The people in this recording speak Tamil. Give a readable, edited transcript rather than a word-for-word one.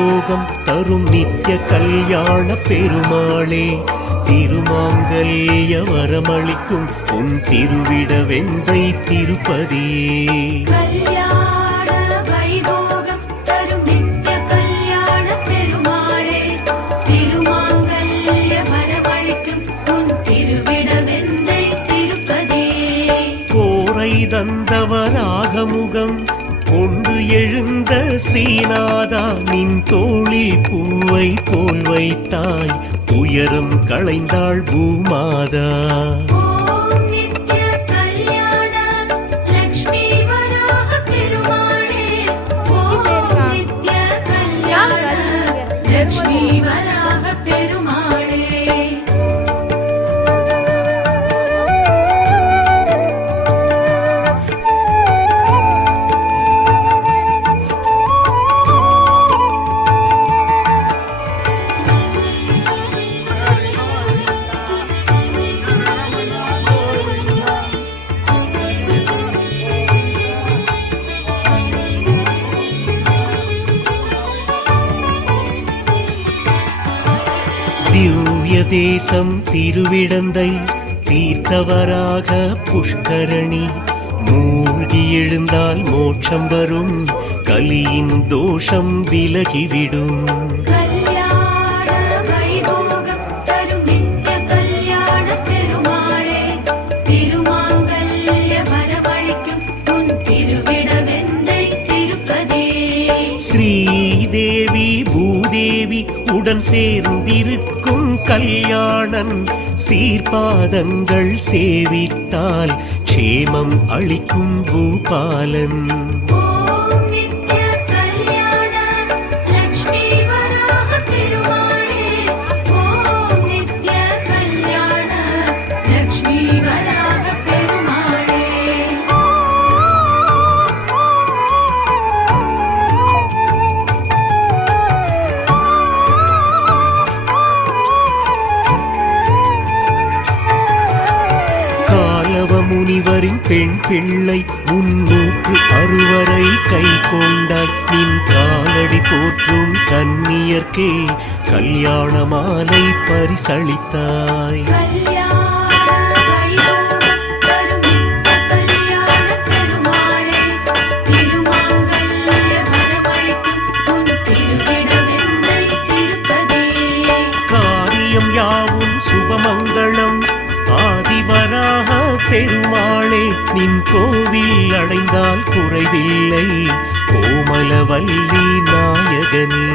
வைபோகம் தரும் நித்திய கல்யாண பெருமாளே, திருமாங்கல்ய வரமளிக்கும் உன் திருவிட வெந்தை திருப்பதியே. தந்தவராக முகம் கொண்டு எழுந்த ஸ்ரீநாதா, நின் தோளில் பூவை போல் வைத்தாய், உயரம் களைந்தாள் பூமாதா. திவ்ய தேசம் திருவிடந்தை தீர்த்தவராக புஷ்கரணி, மூழ்கி எழுந்தால் மோட்சம் வரும், கலியின் தோஷம் விலகிவிடும். ஸ்ரீதேவி பூதேவி உடன் சேர்ந்திருக்கும் கல்யாணன், சீர்பாதங்கள் சேவித்தால் க்ஷேமம் அளிக்கும் பூபாலன். முனிவரின் பெண் பிள்ளை 360 கை கொண்டாய், நின் காலடி போற்றும் கன்னியர்க்கே கல்யாண மாலை பரிசளித்தாய். காரியம் யாவும் சுபமங்களம் ஆதிவராக பெருமாளே, நின் கோவில் அடைந்தால் குறைவில்லை, கோமலவல்லி நாயகனே.